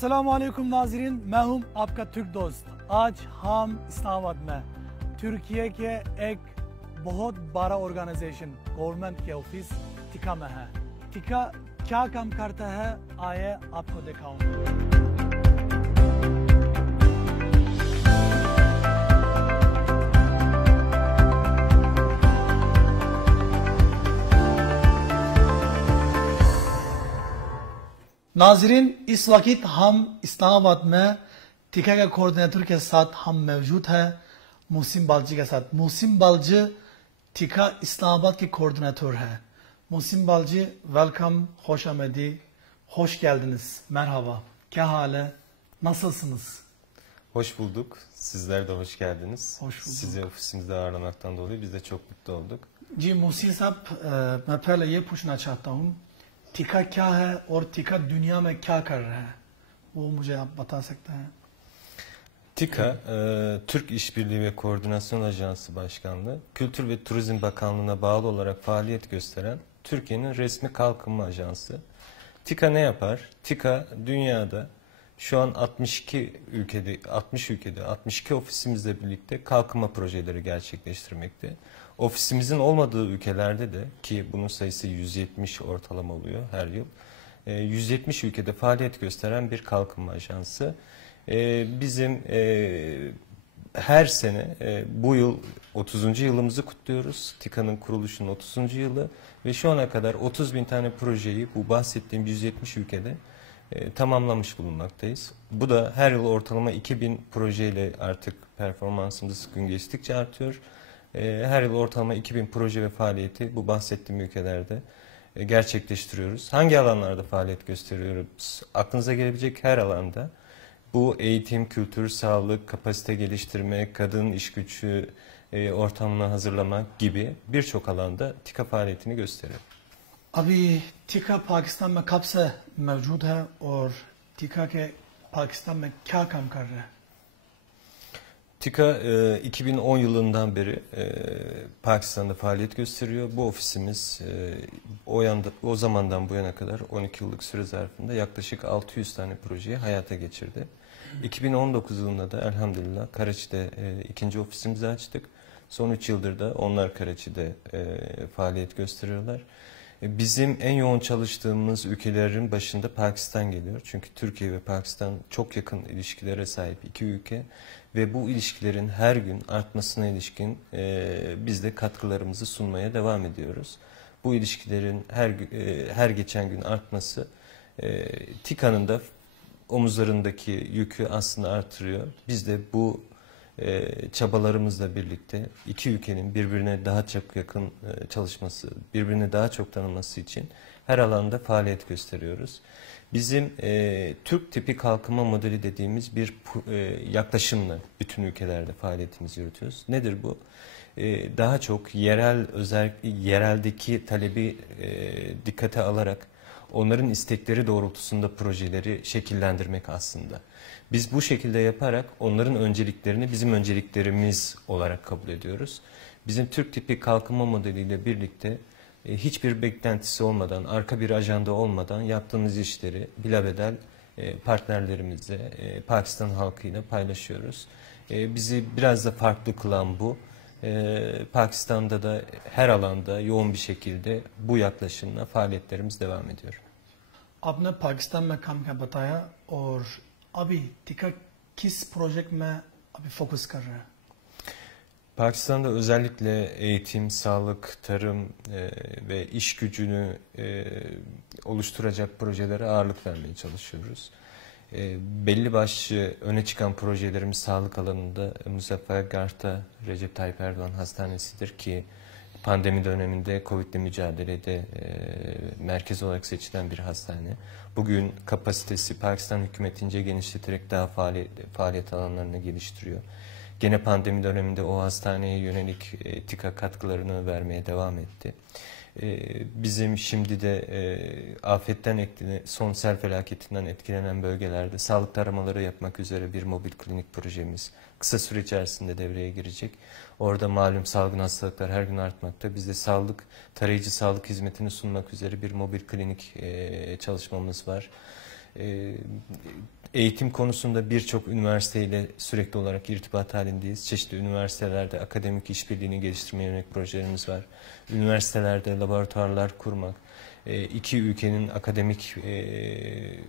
अस्सलाम वालेकुम नाज़रीन, मैं हूं आपका तुर्क दोस्त। आज हम इस्लामाबाद में तुर्की के एक बहुत बड़ा ऑर्गेनाइजेशन गवर्नमेंट के ऑफिस टिका में है। टिका क्या काम करता है, आइए आपको दिखाऊं। नाजरीन, इस वक्त हम इस्लामाबाद में टिका के कोऑर्डिनेटर के साथ हम मौजूद हैं मुहसिन बालची के साथ। मुहसिन बालची टिका इस्लामाबाद के कोऑर्डिनेटर है। मुहसिन बालची, welcome, hoş amedi, hoş geldiniz, merhaba. क्या हाल है, nasılsınız? Hoş bulduk. Sizler de hoş geldiniz. Hoş bulduk. Sizi ofisimizde ağırlamaktan dolayı biz de çok mutlu olduk. जी मुहसिन साहब, मैं पहले ये पूछना चाहता हूँ, टिका क्या है और टिका दुनिया में क्या कर रहा है, वो मुझे आप बता सकते हैं? TİKA, Türk İşbirliği ve Koordinasyon Ajansı Başkanlığı, Kültür ve Turizm Bakanlığı'na bağlı olarak faaliyet gösteren Türkiye'nin resmi kalkınma ajansı. TİKA ne yapar? TİKA dünyada şu an 60 ülkede 62 ofisimizle birlikte kalkınma projeleri gerçekleştirmekte. Ofisimizin olmadığı ülkelerde de, ki bunun sayısı 170 ortalama oluyor her yıl, 170 ülkede faaliyet gösteren bir kalkınma ajansı. Bizim her sene bu yıl 30. yılımızı kutluyoruz. TİKA'nın kuruluşunun 30. yılı ve şu ana kadar 30 bin tane projeyi bu bahsettiğim 170 ülkede tamamlamış bulunmaktayız. Bu da her yıl ortalama 2000 projeyle artık performansımız gün geçtikçe artıyor. Her yıl ortalama 2000 proje ve faaliyeti bu bahsettiğim ülkelerde gerçekleştiriyoruz. Hangi alanlarda faaliyet gösteriyoruz? Aklınıza gelebilecek her alanda. Bu eğitim, kültür, sağlık, kapasite geliştirme, kadın iş gücü ortamını hazırlamak gibi birçok alanda TİKA faaliyetini gösteriyor. अभी टिका पाकिस्तान में कब से मौजूद है और टिका के पाकिस्तान में क्या काम कर रहा है? TİKA 2010 yılından beri Pakistan'da faaliyet gösteriyor. Bu ofisimiz o zamandan bu yana kadar 12 yıllık süre zarfında yaklaşık 600 tane projeyi hayata geçirdi. 2019 yılında da elhamdülillah Karaçi'de ikinci ofisimizi açtık. Son 3 yıldır da onlar Karaçi'de faaliyet gösteriyorlar. Bizim en yoğun çalıştığımız ülkelerin başında Pakistan geliyor. Çünkü Türkiye ve Pakistan çok yakın ilişkilere sahip iki ülke. Ve bu ilişkilerin her gün artmasına ilişkin biz de katkılarımızı sunmaya devam ediyoruz. Bu ilişkilerin her geçen gün artması TİKA'nın da omuzlarındaki yükü aslında artırıyor. Biz de bu çabalarımızla birlikte iki ülkenin birbirine daha çok yakın çalışması, birbirine daha çok tanıması için her alanda faaliyet gösteriyoruz. Bizim Türk tipi kalkınma modeli dediğimiz bir yaklaşımla bütün ülkelerde faaliyetimizi yürütüyoruz. Nedir bu? Daha çok yereldeki talebi dikkate alarak onların istekleri doğrultusunda projeleri şekillendirmek aslında. Biz bu şekilde yaparak onların önceliklerini bizim önceliklerimiz olarak kabul ediyoruz. Bizim Türk tipi kalkınma modeliyle birlikte hiçbir beklentisi olmadan, arka bir ajanda olmadan yaptığımız işleri bilabedel partnerlerimizle, Pakistan halkıyla paylaşıyoruz. Bizi biraz da farklı kılan bu. Pakistan'da da her alanda yoğun bir şekilde bu yaklaşımla faaliyetlerimiz devam ediyor. आपने पाकिस्तान में काम क्या बताया और अभी टिका किस प्रोजेक्ट में अभी फोकस कर रहा है? Pakistan'da özellikle eğitim, sağlık, tarım ve iş gücünü oluşturacak projelere ağırlık vermeye çalışıyoruz. Belli başlı öne çıkan projelerimiz sağlık alanında Muzaffergarh'ta Recep Tayyip Erdoğan Hastanesi'dir ki pandemi döneminde Covid'le mücadelede merkez olarak seçilen bir hastane. Bugün kapasitesi Pakistan hükümetince genişleterek daha faaliyet alanlarını geliştiriyor. Gene pandemi döneminde o hastaneye yönelik TİKA katkılarını vermeye devam etti. Bizim şimdi de son sel felaketinden etkilenen bölgelerde sağlık taramaları yapmak üzere bir mobil klinik projemiz kısa süre içerisinde devreye girecek. Orada malum salgın hastalıklar her gün artmakta. Biz de tarayıcı sağlık hizmetini sunmak üzere bir mobil klinik çalışmamız var. Eğitim konusunda birçok üniversiteyle sürekli olarak irtibat halindeyiz. Çeşitli üniversitelerde akademik işbirliğini geliştirmeye yönelik projelerimiz var. Üniversitelerde laboratuvarlar kurmak, iki ülkenin akademik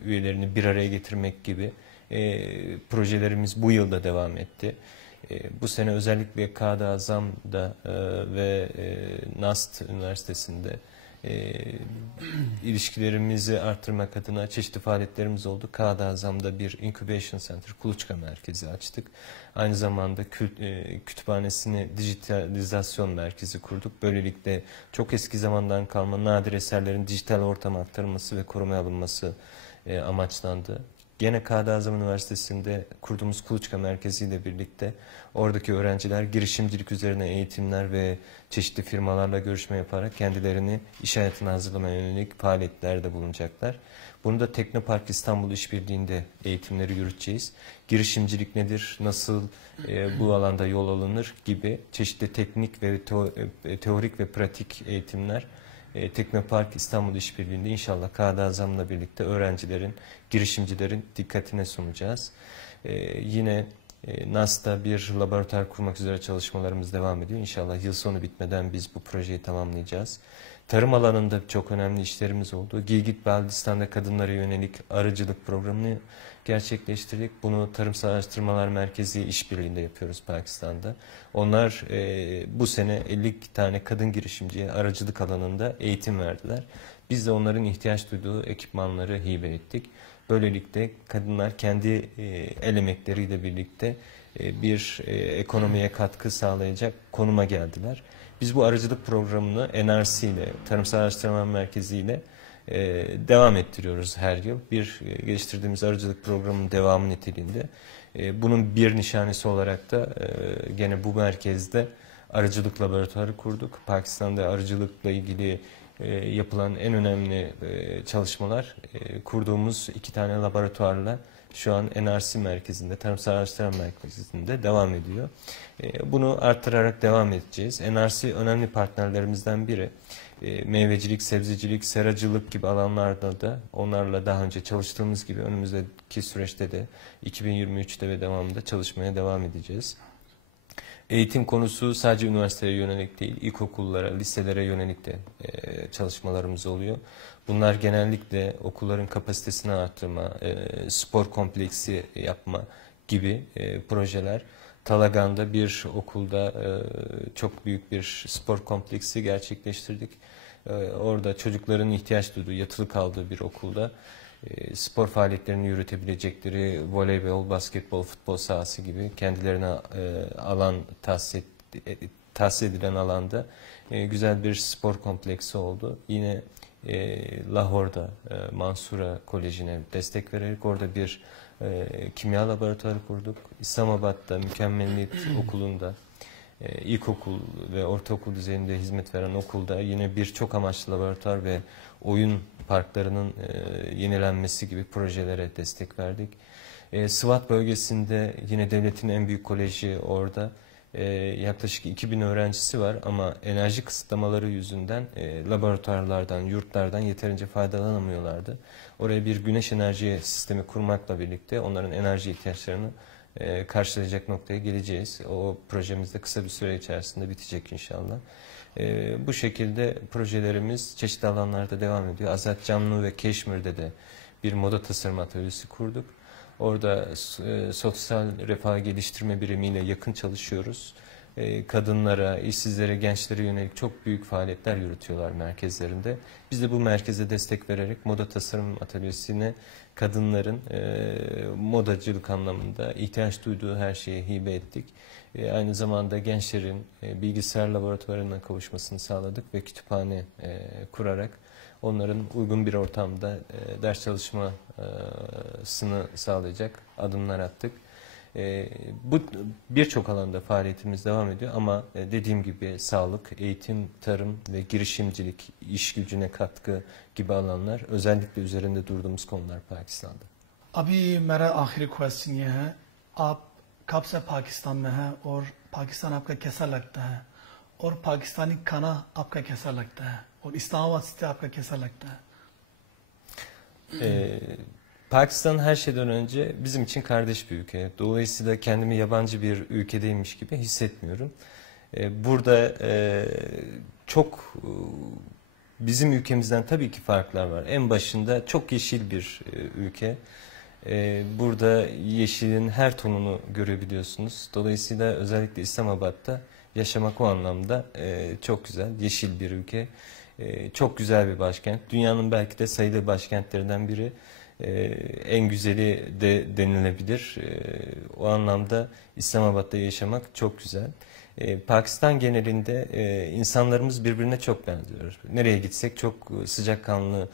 üyelerini bir araya getirmek gibi projelerimiz bu yılda devam etti. Bu sene özellikle KDAZAM'da ve NAST Üniversitesi'nde ilişkilerimizi arttırmak adına çeşitli faaliyetlerimiz oldu. KDAZAM'da bir Incubation Center, kuluçka merkezi açtık. Aynı zamanda kütüphanesini dijitalizasyon merkezi kurduk. Böylelikle çok eski zamandan kalma nadir eserlerin dijital ortama aktarılması ve korumaya alınması amaçlandı. Gene KDAZAM Üniversitesi'nde kurduğumuz kuluçka merkeziyle birlikte oradaki öğrenciler girişimcilik üzerine eğitimler ve çeşitli firmalarla görüşme yaparak kendilerini iş hayatına hazırlamaya yönelik faaliyetlerde bulunacaklar. Bunu da Teknopark İstanbul İşbirliği'nde eğitimleri yürüteceğiz. Girişimcilik nedir, nasıl bu alanda yol alınır gibi çeşitli teknik ve teorik ve pratik eğitimler Teknopark İstanbul İşbirliği'nde inşallah KDAZAM'la birlikte öğrencilerin, girişimcilerin dikkatine sunacağız. Yine NAS'ta bir laboratuvar kurmak üzere çalışmalarımız devam ediyor. İnşallah yıl sonu bitmeden biz bu projeyi tamamlayacağız. Tarım alanında çok önemli işlerimiz oldu. Gilgit Baltistan'da kadınlara yönelik arıcılık programını gerçekleştirdik. Bunu Tarımsal Araştırmalar Merkezi işbirliğinde yapıyoruz Pakistan'da. Onlar bu sene 50 tane kadın girişimciye arıcılık alanında eğitim verdiler. Biz de onların ihtiyaç duyduğu ekipmanları hibe ettik. Böylelikle kadınlar kendi el emekleriyle birlikte bir ekonomiye katkı sağlayacak konuma geldiler. Biz bu arıcılık programını NRC ile, Tarımsal Araştırma Merkezi ile devam ettiriyoruz her yıl. Bir geliştirdiğimiz arıcılık programının devamı niteliğinde. Bunun bir nişanesi olarak da gene bu merkezde arıcılık laboratuvarı kurduk. Pakistan'da arıcılıkla ilgili yapılan en önemli çalışmalar kurduğumuz 2 tane laboratuvarla şu an NRC merkezinde, Tarımsal Araştırma Merkezi'nde devam ediyor. Bunu arttırarak devam edeceğiz. NRC önemli partnerlerimizden biri. Meyvecilik, sebzecilik, seracılık gibi alanlarda da onlarla daha önce çalıştığımız gibi önümüzdeki süreçte de 2023'te ve devamında çalışmaya devam edeceğiz. Eğitim konusu sadece üniversiteye yönelik değil, ilkokullara, liselere yönelik de çalışmalarımız oluyor. Bunlar genellikle okulların kapasitesini arttırma, spor kompleksi yapma gibi projeler. Talagan'da bir okulda çok büyük bir spor kompleksi gerçekleştirdik. Orada çocukların ihtiyaç duyduğu, yatılı kaldığı bir okulda spor faaliyetlerini yürütebilecekleri voleybol, basketbol, futbol sahası gibi kendilerine alan tahsis edilen alanda güzel bir spor kompleksi oldu. Yine Lahor'da Mansura Koleji'ne destek vererek orada bir kimya laboratuvarı kurduk. İslamabad'da Mükemmeliyet Okulu'nda ilkokul ve ortaokul düzeyinde hizmet veren okulda yine bir çok amaçlı laboratuvar ve oyun parklarının yenilenmesi gibi projelere destek verdik. Sıvat bölgesinde yine devletin en büyük koleji orada. Yaklaşık 2000 öğrencisi var ama enerji kısıtlamaları yüzünden laboratuvarlardan, yurtlardan yeterince faydalanamıyorlardı. Oraya bir güneş enerji sistemi kurmakla birlikte onların enerji ihtiyaçlarını karşılayacak noktaya geleceğiz. O projemiz de kısa bir süre içerisinde bitecek inşallah. Bu şekilde projelerimiz çeşitli alanlarda devam ediyor. Azat Camlı ve Keşmir'de de bir moda tasarım atölyesi kurduk. Orada sosyal refah geliştirme birimiyle yakın çalışıyoruz. Kadınlara, işsizlere, gençlere yönelik çok büyük faaliyetler yürütüyorlar merkezlerinde. Biz de bu merkeze destek vererek moda tasarım atölyesine kadınların modacılık anlamında ihtiyaç duyduğu her şeye hibe ettik. Aynı zamanda gençlerin bilgisayar laboratuvarına kavuşmasını sağladık ve kütüphane kurarak onların uygun bir ortamda ders çalışmasını sağlayacak adımlar attık. Bu birçok alanda faaliyetimiz devam ediyor ama dediğim gibi sağlık, eğitim, tarım ve girişimcilik, iş gücüne katkı gibi alanlar özellikle üzerinde durduğumuz konular Pakistan'da. अभी मेरा आखिरी क्वेश्चन ये है, आप कब से पाकिस्तान में हैं और पाकिस्तान आपका कैसा लगता है और पाकिस्तानी खाना आपका कैसा लगता है और इस्लामाबाद से आपका कैसा लगता है? Pakistan her şeyden önce bizim için kardeş bir ülke. Dolayısıyla kendimi yabancı bir ülkedeymiş gibi hissetmiyorum. Burada çok bizim ülkemizden tabii ki farklar var. En başında çok yeşil bir ülke. Burada yeşilin her tonunu görebiliyorsunuz. Dolayısıyla özellikle İslamabad'da yaşamak o anlamda çok güzel. Yeşil bir ülke. Çok güzel bir başkent. Dünyanın belki de sayılı başkentlerinden biri. En güzeli de denilebilir. O anlamda İslamabad'da yaşamak çok güzel. Pakistan genelinde insanlarımız birbirine çok benziyor. Nereye gitsek çok sıcakkanlı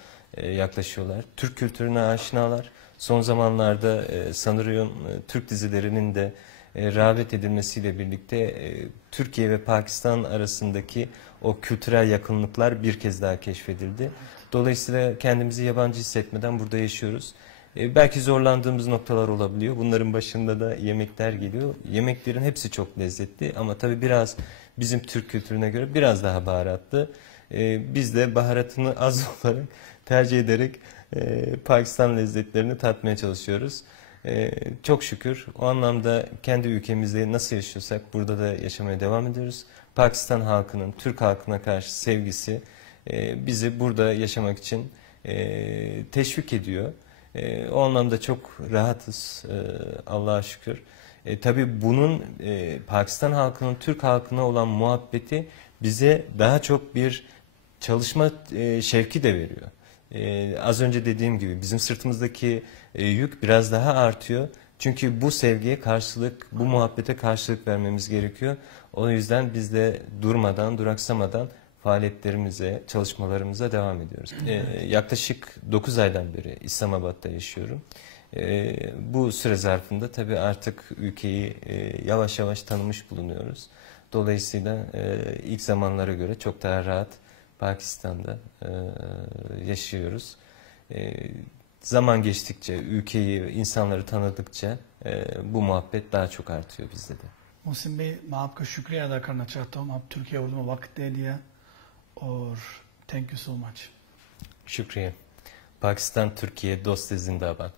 yaklaşıyorlar. Türk kültürüne aşinalar. Son zamanlarda sanıyorum Türk dizilerinin de rağbet edilmesiyle birlikte Türkiye ve Pakistan arasındaki o kültürel yakınlıklar bir kez daha keşfedildi. Dolayısıyla kendimizi yabancı hissetmeden burada yaşıyoruz. Belki zorlandığımız noktalar olabiliyor. Bunların başında da yemekler geliyor. Yemeklerin hepsi çok lezzetli ama tabii biraz bizim Türk kültürüne göre biraz daha baharatlı. Biz de baharatını az olarak tercih ederek Pakistan lezzetlerini tatmaya çalışıyoruz. Çok şükür o anlamda kendi ülkemizde nasıl yaşıyorsak burada da yaşamaya devam ediyoruz. Pakistan halkının Türk halkına karşı sevgisi bizi burada yaşamak için teşvik ediyor. O anlamda çok rahatız Allah'a şükür. Tabii bunun Pakistan halkının Türk halkına olan muhabbeti bize daha çok bir çalışma şevki de veriyor. Az önce dediğim gibi bizim sırtımızdaki yük biraz daha artıyor. Çünkü bu sevgiye karşılık, bu muhabbete karşılık vermemiz gerekiyor. O yüzden biz de durmadan, duraksamadan faaliyetlerimize, çalışmalarımıza devam ediyoruz. Yaklaşık 9 aydan beri İslamabad'da yaşıyorum. Bu süre zarfında tabii artık ülkeyi yavaş yavaş tanımış bulunuyoruz. Dolayısıyla ilk zamanlara göre çok daha rahat Pakistan'da yaşıyoruz. Zaman geçtikçe, ülkeyi, insanları tanıdıkça bu muhabbet daha çok artıyor bizde de. Mohsin भाई मैं आपका शुक्रिया अदा करना चाहता हूँ आप तुर्की उर्दू में वक्त दे दिया और thank you so much Şükriye. Pakistan, Türkiye, dost zindabat.